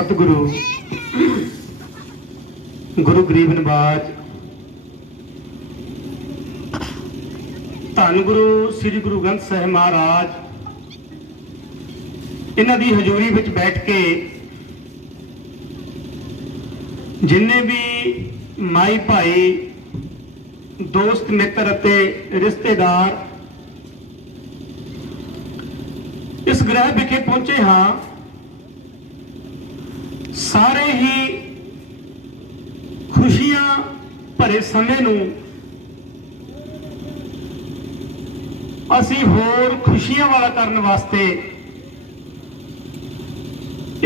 सतगुरु गुरु गरीब नवाज धन गुरु श्री गुरु ग्रंथ साहिब महाराज इन्हां दी हजूरी विच बैठ के जिन्ने भी माई भाई दोस्त मित्र अते रिश्तेदार इस ग्रह विखे पहुंचे हाँ सारे ही खुशियां भरे समय नूं असी होर खुशियां वाला करने वास्ते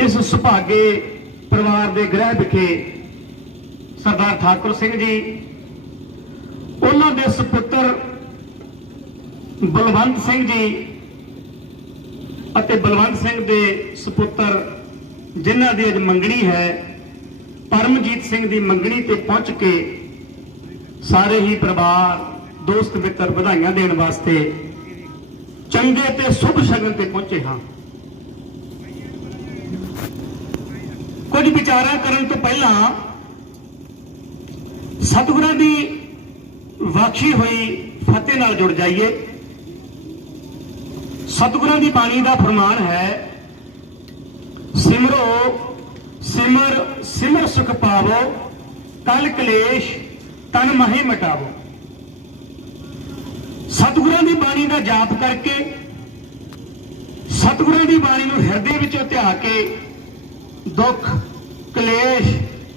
इस सुभागे परिवार के ग्रह विखे सरदार ठाकुर सिंह जी उन्हां दे सुपुत्र बलवंत सिंह जी अते बलवंत सिंह दे सुपुत्र जिन्हां दी अज मंगणी है परमजीत सिंह दी मंगणी ते पहुंच के सारे ही परिवार दोस्त मित्र बधाइयां देण वास्ते चंगे ते शुभ शगन ते पहुंचे हाँ। कुछ विचारा करन तो पहला सतगुरां दी वाक्षी हुई फतेह नाल जुड़ जाइए। सतगुरां दी बाणी दा फरमान है सिमरो सिमर सिमर सुख पावो कल कलेश तन महे मिटावो। सतगुरां दी बाणी का जाप करके सतगुरां दी बाणी नूं हिरदे विचों ध्या के दुख कलेश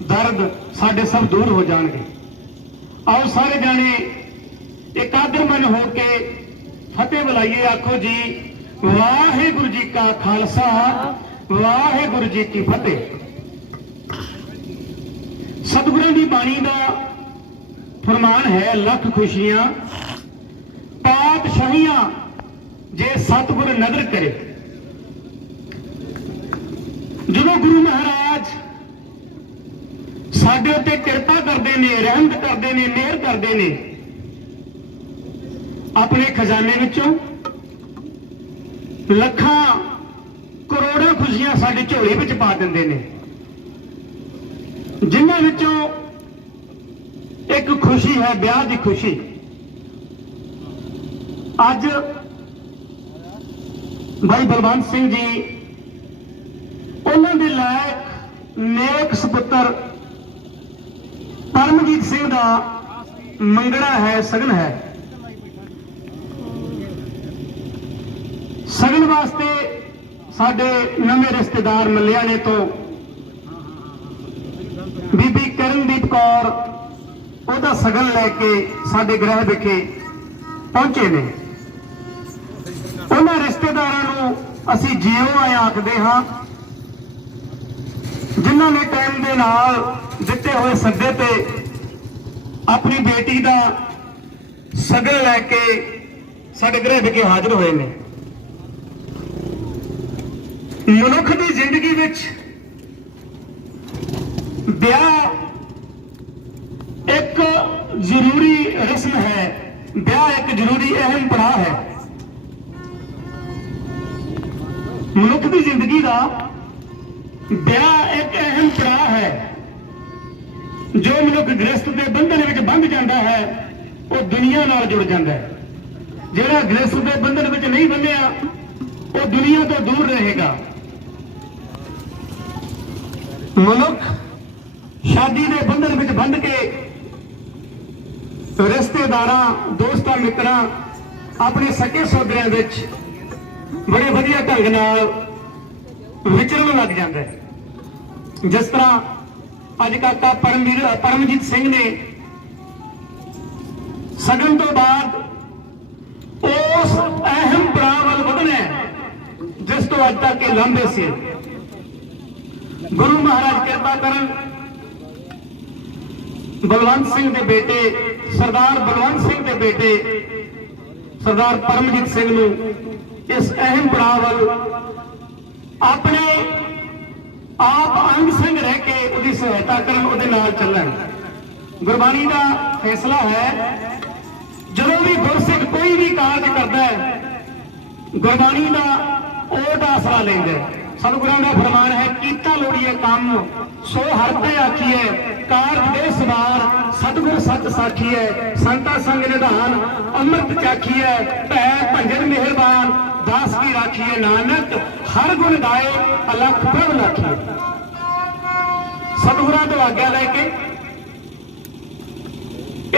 दर्द साडे सब दूर हो जाणगे। आओ सारे जाने एकाग्रमन हो के फतेह बुलाइए। आखो जी वाहिगुरू जी का खालसा वाहिगुरू जी की फतेह। सतगुरां दी बाणी का फरमान है लख खुशियां पातशाहियां जे सतगुर नदर करे। जो गुरु महाराज साडे उत्ते किरपा करते ने रहमत करते ने मेहर करते ने अपने खजाने विचों लखां करोड़ों खुशियां साडी झोली विच पा दिंदे ने जिन्हां विचों एक खुशी है ब्याह की खुशी। अज भाई बलवंत सिंह जी उन्हां दे लायक नेक सपुत्र परमजीत सिंह का मंगड़ा है सगन है। सगन वास्ते साडे नवे रिश्तेदार मलियाणे तो बीबी करनदीप कौर ओदा सगन लैके साडे ग्रह विखे पहुंचे ने। उन्हां रिश्तेदारां नूं असीं जियो आए आखदे हां जिन्हां ने टाइम दे नाल दिते हुए सद्दे ते अपनी बेटी का सगन लैके साडे ग्रह विखे हाजिर होए ने। मनुख की जिंदगी विच ब्याह एक जरूरी रस्म है। ब्याह एक जरूरी अहम पड़ाव है मनुख की जिंदगी का। ब्याह एक अहम पड़ाव है। जो मनुख गृहस्थ के बंधन में बंध जाता है वो दुनिया नाल जुड़ जाता है। जिहड़ा गृहस्थ के बंधन में नहीं बंधिया वो दुनिया तो दूर रहेगा। मनुख शादी के बंधन में बंध के रिश्तेदारां दोस्तां मित्रां अपने सके सौदरियां विच बड़े वधिया ढंग नाल विचरण लग जाता है। जिस तरह अज काका परमजीत सिंह ने सगन तो बाद उस अहम पड़ाव वाल वधना है जिस तो अज तक के लांभे से। गुरु महाराज कृपा करन बलवंत सिंह के बेटे सरदार बलवंत सिंह के बेटे सरदार परमजीत सिंह नूं इस अहम पड़ाव वाल अपने आप अंग संग रह के उसकी सहायता करन उहदे नाल चलन। गुरबाणी का फैसला है जो भी गुरसिख कोई भी कारज करता है गुरबाणी का ओट आसरा लेंदा है। सतगुਰਾਂ ਦਾ फरमान है कीता लोड़िए काम सो हर ते आखिए कारज दे सवार सतगुर सच साखी है संता संग निधान अमृत चाखी है भै भंजन मेहरबान दास की राखी है नानक हर गुण गाए अलख प्रभ लाखी। सतगुਰਾਂ ਤੋਂ आग्या लैके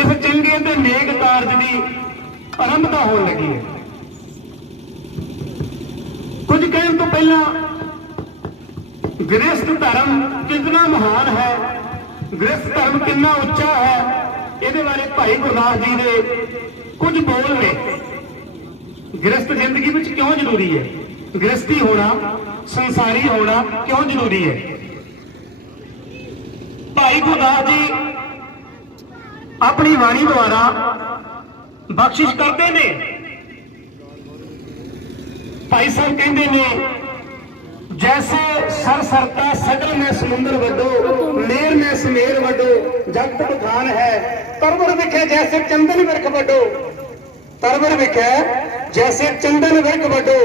इस चंगे ते नेक कारज की आरंभता होने लगी है। कुछ कहने तो पहला गृहस्थ धर्म कितना महान है, गृहस्थ धर्म कितना उच्चा है, ये बारे भाई गुरदास जी ने कुछ बोल ने। गृहस्थ जिंदगी में क्यों जरूरी है, गृहस्थी होना संसारी होना क्यों जरूरी है। भाई गुरदास जी अपनी वाणी द्वारा बख्शिश करते ने। भाई साहब कहते ने जैसे सर सरता सगल में समुंदर वड्डो मेर में समेर वड्डो जगत बखान है तरवर विखे जैसे चंदन विरख वड्डो तरवर विखे जैसे चंदन विरख वड्डो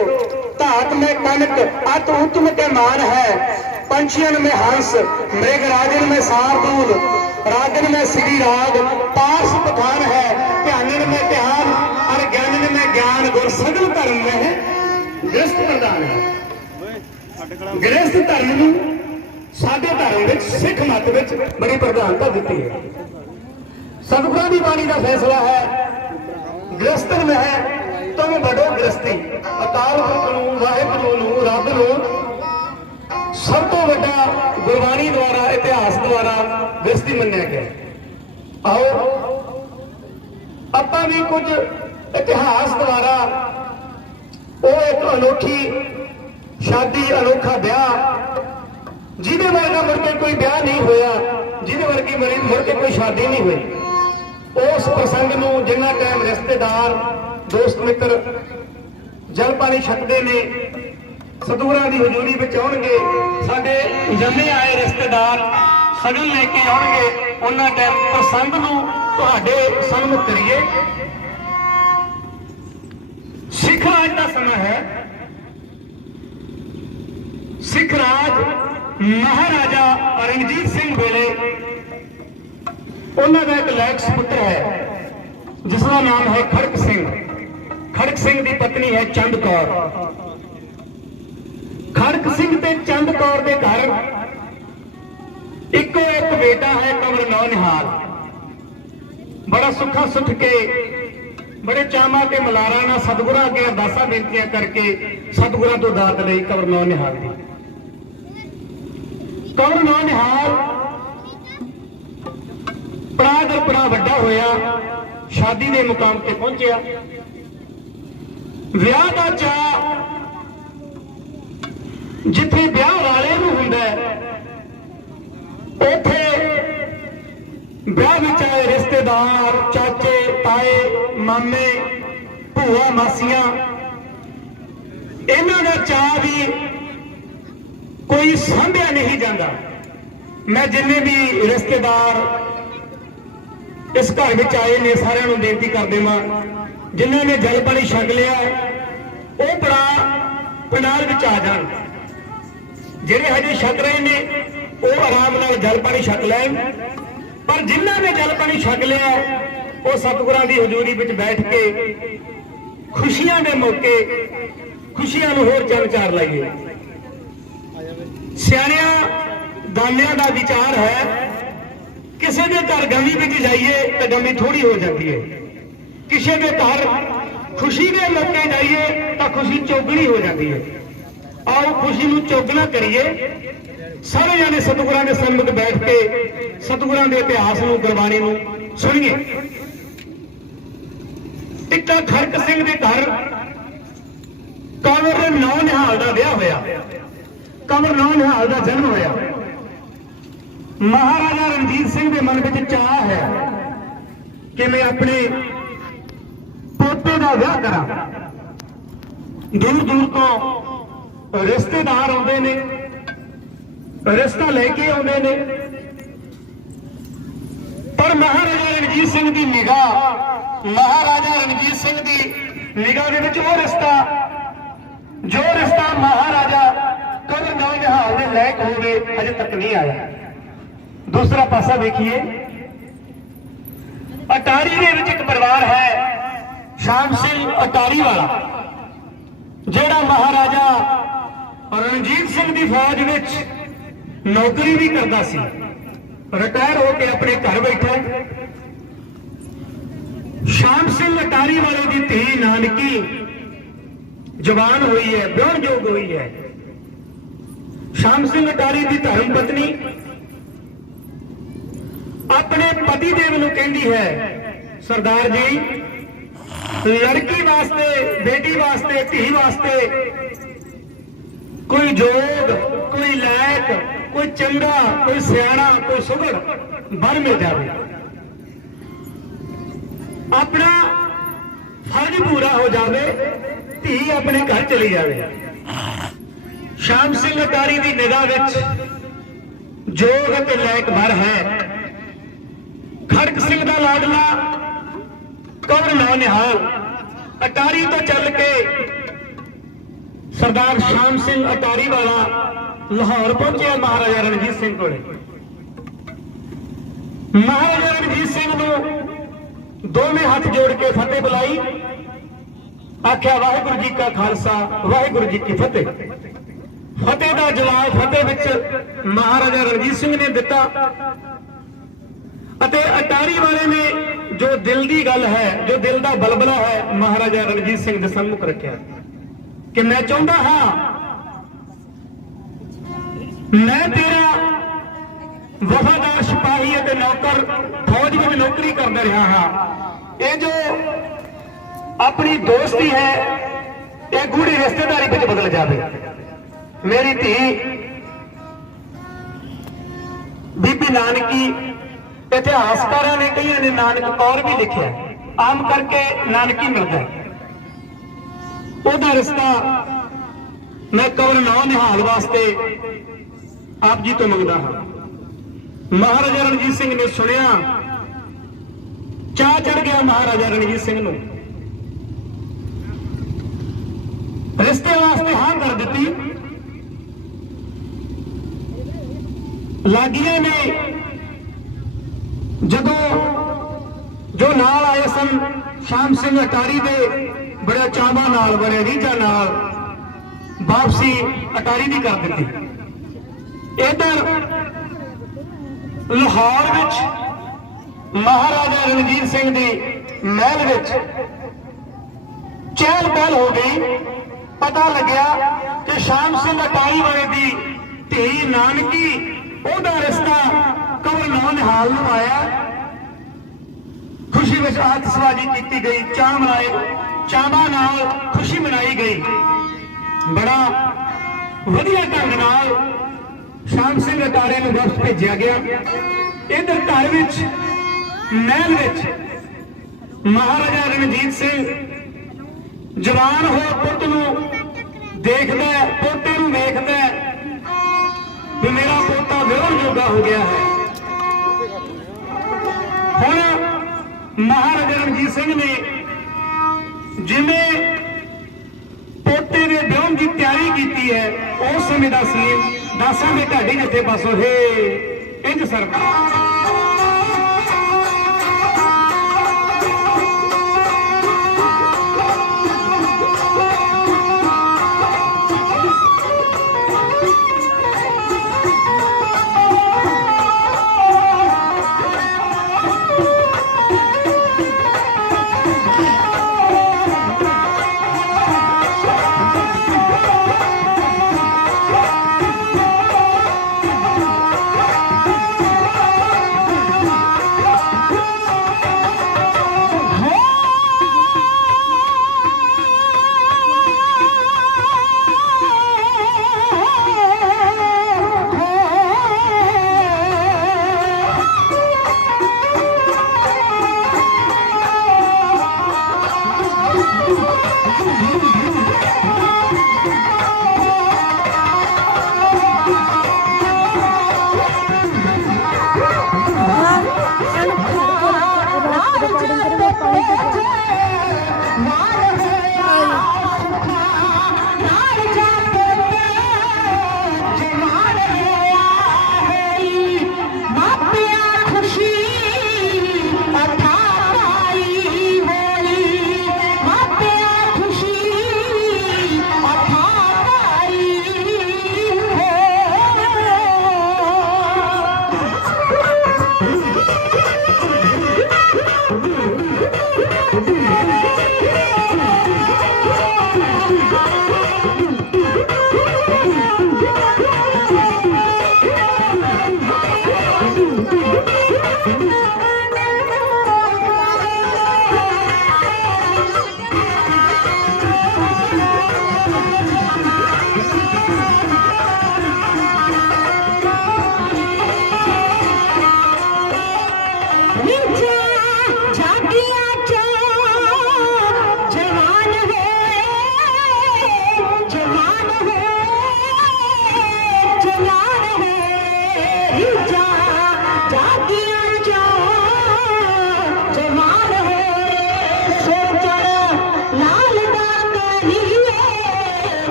धात में कनक अत उत्तम के मान है पंछियन में हंस मृग राजन में सारदूल राजन में श्री राग पार्श बखान है ध्यानन में ध्यान और ज्ञानन में ज्ञान गुर सगल धर्म में गृहस्थ प्रधान है। गृहस्थ धर्म नूं साडे धर्म विच सिख मत विच बड़ी प्रधानता दी है। सतगुਰਾਂ की बाणी का फैसला है गृहस्थन में है तुम बढ़ो गृहस्थी अकाल पुरख नूं वाहिगुरू नूं रब नूं सब तो वड्डा गुरबाणी द्वारा इतिहास द्वारा गृहस्थी मन्निया गया। आओ आपां भी कुछ इतिहास द्वारा वो एक अनोखी शादी अनोखा ब्याह जिहदे वर्गा मुड़ के कोई ब्याह नहीं होया जिहदे वर्गी मुड़ के कोई शादी नहीं हुई उस प्रसंग नूं जिन्ना टाइम रिश्तेदार दोस्त मित्र जल पानी छकते ने सतगुਰਾਂ की हजूरी विच आउणगे साडे जम्मे आए रिश्तेदार सगन लेके आउणगे उन्ना टाइम प्रसंग नूं तुहाडे सन्मुख करिए। सिख राज का समा है। सिख राज महाराजा औरंगजेब सिंह वेले उन्होंने एक लैक पुत्र है जिसका नाम है खड़क सिंह। खड़क सिंह की पत्नी है चंद कौर। खड़क सिंह ते चंद कौर के घर इको एक बेटा है कंवर नौनिहाल। बड़ा सुखा सुख के बड़े चामा के मलारा ना सतगुਰਾਂ के अरदासां बेनतियां करके सतगुਰਾਂ तो दात लई कंवर नौनिहाल दी। कंवर नौनिहाल पड़ा दर पड़ा वड्डा होया शादी के मुकाम ते पहुंचया। विआह का चाह जिथे ब्याह वाले नूं हुंदा उथे ब्याह विच आए रिश्तेदार चाचे ताए मामे भूआ मासियां इन्हां दा चाह भी कोई सांभिया नहीं जाता। मैं जिन्ने भी रिश्तेदार इस घर में आए ने सारिਆਂ ਨੂੰ बेनती कर देवां जिन्होंने ने जल पानी छक लिया वो बड़ा पंडाल विच आ जाण जिहड़े हजे छक रहे ने वो आराम नाल जल पानी छक लैण पर जिन्होंने ने जल पानी छक लिया वो सतगुਰਾਂ की हजूरी विच बैठ के खुशियां के मौके खुशियां नूं होर चंद चार लाइए। सियाणियां दानियां दा विचार है किसी के घर गमी विच जाइए तो गमी थोड़ी हो जाती है, किसी के घर खुशी के मौके जाइए तो खुशी चौगनी हो जाती है। आओ खुशी नूं चौगना करिए। सारे जाने सतगुਰਾਂ के सन्मुख बैठ के सतगुਰਾਂ के इतिहास नूं गुरबाणी नूं सुनिए। एक खड़क सिंह के घर कंवर नौनिहाल का विआह होया। कंवर नौनिहाल का जन्म होया। महाराजा रणजीत सिंह के मन में चाह है कि मैं अपने पोते का विआह करा। दूर दूर तो रिश्तेदार आते ने, रिश्ता लेके आते ने, पर महाराजा रणजीत सिंह की महाराजा रणजीत सिंह की निगाह के वो रिश्ता जो रिश्ता महाराजा कंवर लायक होवे अजे तक नहीं आया। दूसरा पासा देखिए, अटारी दे विच एक परिवार है शाम सिंह अटारी वाला, जेड़ा महाराजा रणजीत सिंह की फौज विच नौकरी भी करता सी, रिटायर होके अपने घर बैठा। शाम सिंह अटारी वाले की धी नानकी जवान हुई है, ब्याह योग हुई है। शाम सिंह अटारी की धर्म पत्नी अपने पति देव नूं कहंदी है, सरदार जी लड़की वास्ते, बेटी वास्ते, धी वास्ते कोई जोग, कोई लायक, कोई चंगा, कोई सियाणा, कोई सुघड़ बर मिल जाए, अपना फर्ज पूरा हो जाए, धी अपने घर चली जाए। शाम सिंह अटारी की निगाह विच जोग ते लायक बर है। खड़क सिंह का लाडला कंवर नौनिहाल अटारी तो चल के सरदार शाम सिंह अटारी वाला लाहौर पहुंचे महाराजा रणजीत सिंह को। महाराजा रणजीत सिंह को दोवें हाथ जोड़ के फतेह बुलाई, आख्या वाहिगुरू जी का खालसा वाहिगुरू जी की फतेह। फतेह का जवाब फतेह विच महाराजा रणजीत सिंह ने दिता। अटारी वाले ने जो दिल की गल है, जो दिल का बलबला है, महाराजा रणजीत सिंह के सम्मुख रखा कि मैं चाहता हाँ मैं तेरा वफादार सिपाही और नौकर फौज में नौकरी करता रहा हाँ। ये जो अपनी दोस्ती है ये गूढ़ी रिश्तेदारी में बदल जाए। मेरी धी बीबी नानकी, इतिहासकारों ने कई ने नानक कौर भी लिखा, आम करके नानकी मिलता है। ਉਹਦਾ रिश्ता मैं कंवर नौनिहाल वास्ते आप जी तो मंगदा हाँ। महाराजा रणजीत सिंह ने सुनिया, चाह चढ़ गया महाराजा रणजीत सिंह नूं, रिश्ते वास्ते हाँ कर दी। लागिया ने जदों जो नाल आए सन शाम सिंह अटारी दे बड़े चावा नाल, बड़े रीझा नाल वापसी अटारी की कर दी। इधर लाहौर विच महाराजा रणजीत सिंह की महल विच चहल पहल हो गई। पता लग्या कि शाम सिंह अटारी वाले की धी नानकी, ओहदा रिश्ता कंवर नौनिहाल नूं आया। खुशी में आतिशबाजी की गई, चाह मनाए, चावा नाल खुशी मनाई गई। बड़ा वधिया ढंग नाल शाम सिंह अटारी नूं वापस भेजा गया। इधर घर विच महल विच महाराजा रणजीत सिंह जवान होए पुत नूं देखदा, पोते नूं वेखदा भी मेरा पोता विरोध जोगा हो गया है। हुण महाराजा रणजीत सिंह ने जिवें पोते के विआह की तैयारी की है, उस समय का सीन दसांगे ढाडी जिथे पासों हे इंज सरकार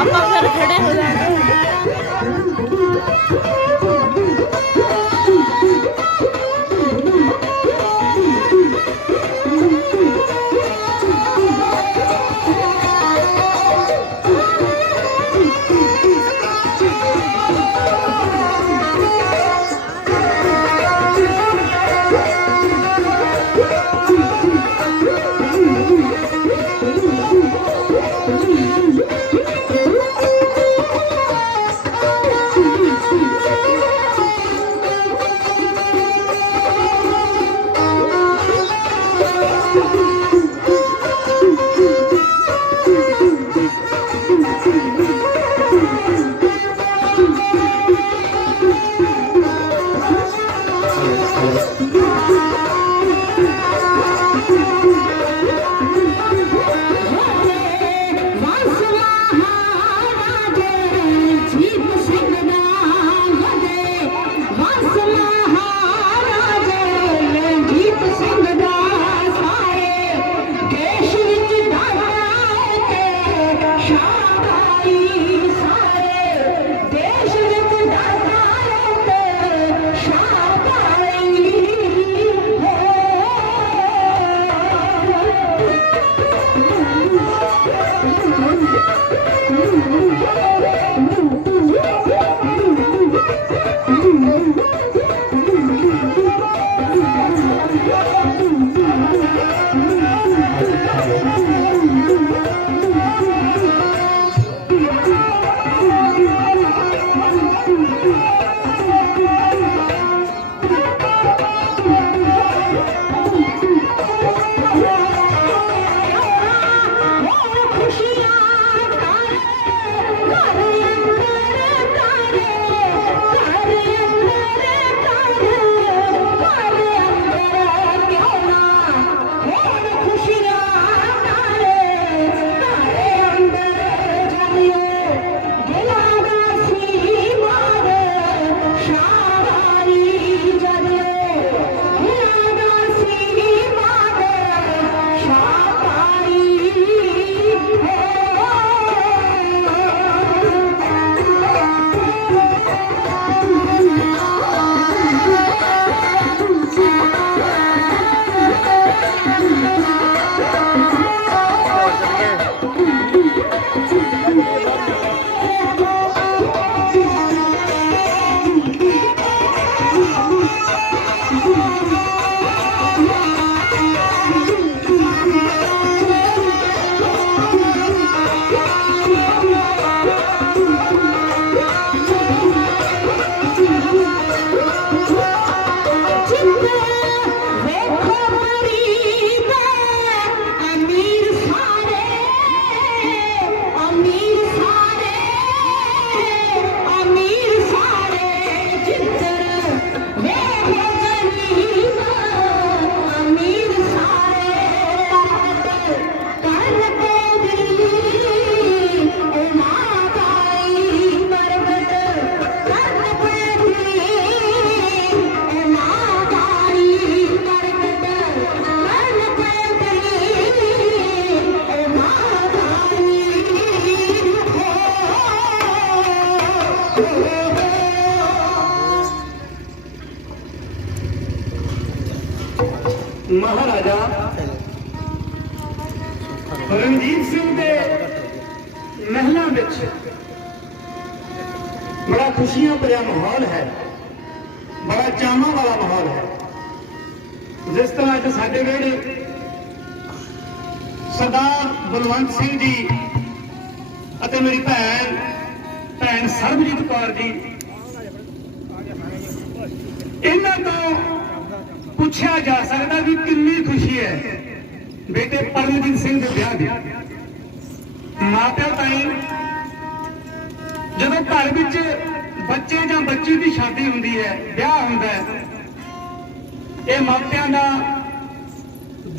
ਆਪਾਂ ਫਿਰ ਖੜੇ ਹੋ ਰਣਜੀਤ ਸਿੰਘ ਦੇ ਮਹਿਲਾਂ ਵਿੱਚ बड़ा खुशियां भरिया माहौल है, बड़ा चावां वाला माहौल है। जिस तरह अज साडे वेड़े सरदार बलवंत सिंह जी अते मेरी भैन सरबजीत कौर जी, इन्हां तों पुछया जा सकता भी कितनी खुशी है बेटे परमजीत सिंह के ब्याह दी। माता ताई ਜਦੋਂ ਘਰ ਵਿੱਚ ਬੱਚੇ ਜਾਂ ਬੱਚੀ ਦੀ ਸ਼ਾਦੀ ਹੁੰਦੀ ਹੈ, ਵਿਆਹ ਹੁੰਦਾ ਹੈ, ਇਹ ਮਾਪਿਆਂ ਦਾ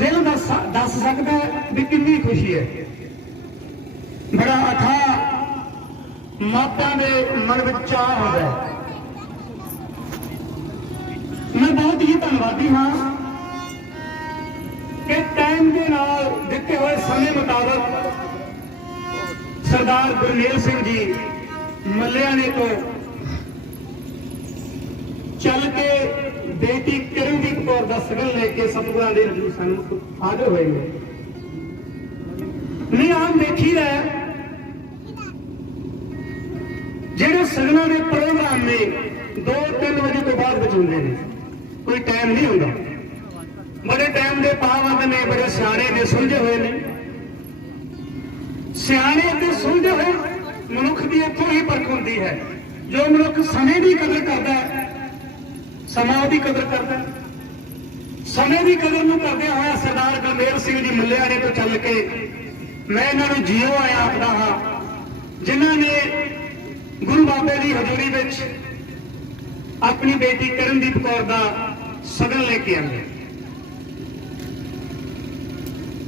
ਦਿਲ ਦੱਸ ਸਕਦਾ ਹੈ ਵੀ ਕਿੰਨੀ ਖੁਸ਼ੀ ਹੈ। ਬੜਾ ਅਥਾਹ ਮਾਪਿਆਂ ਦੇ ਮਨ ਵਿੱਚ ਚਾਅ ਹੁੰਦਾ ਹੈ। ਮੈਂ ਬਹੁਤ ਹੀ ਧੰਨਵਾਦੀ ਹਾਂ ਕਿ ਟਾਈਮ ਦੇ ਨਾਲ ਦਿੱਤੇ ਹੋਏ ਸਮੇਂ ਮੁਤਾਬਕ ਸਰਦਾਰ ਗੁਰਮੇਲ ਸਿੰਘ ਜੀ मल्याने को चल के बेटी किरणदीप कौर का सगन लेके सतगुरां दे हजूर सानू हाजिर होए। नहीं आम देखी है जेडे सगना के प्रोग्राम ने 2-3 बजे तो बाद होंगे ने, कोई टाइम नहीं होता। बड़े टाइम के पाबंद ने, बड़े सियाणे ने, सुलझे हुए ने। सियाणे ते सुलझे हुए मनुख की इतों ही परख होती है। जो मनुख समय की कदर करता है, समा की कदर करता है, समय की कदर में करदे होया सरदार गुरमेल सिंह जी मल्याने तो चल के मैं इन्होंने जियो आया आखदा हाँ, जिन्होंने गुरु बाबे की हजूरी में अपनी बेटी किरणदीप कौर का सगन लेके आए।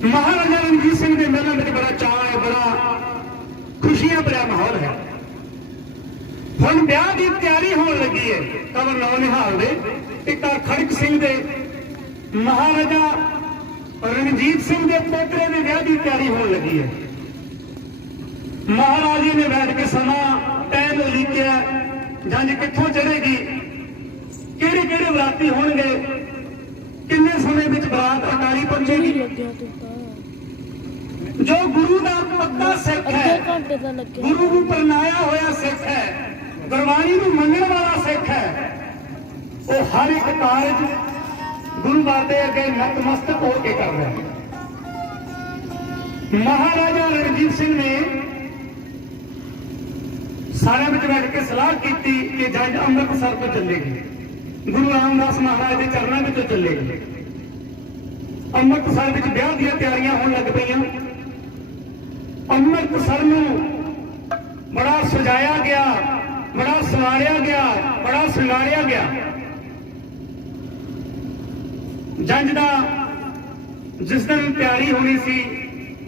महाराजा रणजीत सिंह के मेले में बड़ा चाह है, बड़ा खुशियां भरा माहौल है। हुण ब्याह की तैयारी होने लगी है। कवर नौ निहाल दे पिता खड़क सिंह दे महाराजा रणजीत सिंह के पोतरे के ब्याह की तैयारी होने लगी है। महाराजे ने बैठ के समा टाइम लिखिया, जंज कित्थों चढ़ेगी, किहड़े किहड़े बराती होणगे, किन्ने समय में बरात अटारी पहुंचेगी। जो गुरु का पक्का सिख है, गुरु को परनाया होया सिख है, गुरबाणी को मनण वाला सिख है, वो हर एक कारज गुरु बाबे अगे नतमस्तक होके कर रहा है। महाराजा रणजीत सिंह ने सारे में बैठ के सलाह की कि जंज अमृतसर तो चलेगी, गुरु रामदास महाराज के चरणों में तो चलेगी। अमृतसर में ब्याह दी तैयारियां होने लग पईयां। अमृतसर में बड़ा सजाया गया, बड़ा सवारिया गया, बड़ा श्रृंगारिया गया। जंज का जिस दिन तैयारी होनी सी,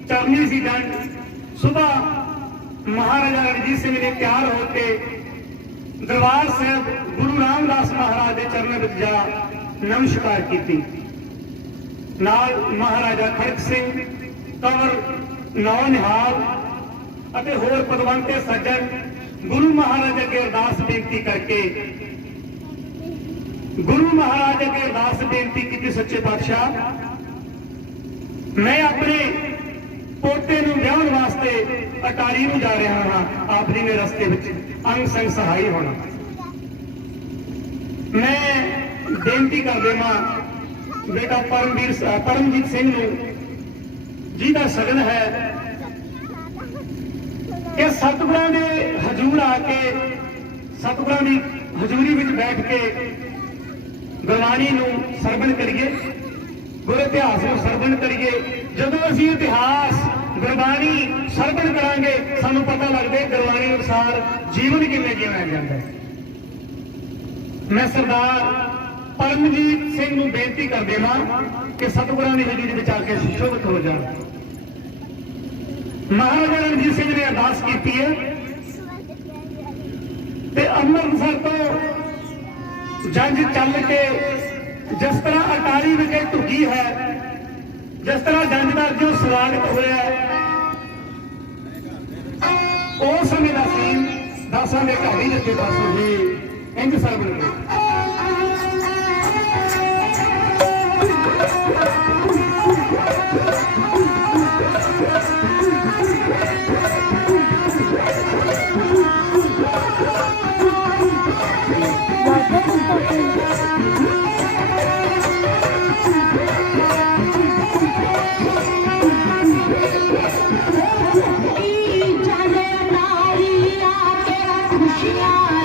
चलनी सी जंज, सुबह महाराजा रणजीत सिंह ने तैयार होकर दरबार साहब गुरु रामदास महाराज के चरणों में जा नमस्कार की। नाल महाराजा खड़क सिंह, कंवर नौ निहाल अते होर पदवंते सज्जन गुरु महाराज अगे अरदास बेनती करके गुरु महाराज अगे अरदास बेनती की, सच्चे पातशाह मैं अपने पोते नूं विआहण वास्ते अटारी नूं जा रहा हाँ, आप जी ने रस्ते में अंग संग सहाई होना। मैं बेनती कर देवां बेटा परमजीत सिंह नूं जिहदा सगन है कि सतगुरां दे हजूर आके सतगुरां दी हजूरी विच बैठ के गुरबाणी नूं सरवण करिए, गुर इतिहास नूं सरवण करिए। जदों असीं इतिहास गुरबाणी सरवण करांगे सानूं पता लगदा गुरबाणी अनुसार जीवन किवें जीना जांदा है। मैं सरदार परमजीत सिंह नूं बेनती कर देवां कि सतगुरां दी हजूरी विच आके सुशोभित हो जाण। महाराजा रणजीत सिंह ने अरदास की है ते अमृतसर तो जंज चल के जिस तरह अटारी विखे ढुकी है, जिस तरह जंज का जो स्वागत होया उस समय का सीन दासां दे घर ही जत्थे पासों ही इंज सरवण के जाने नारी आके खुशियाँ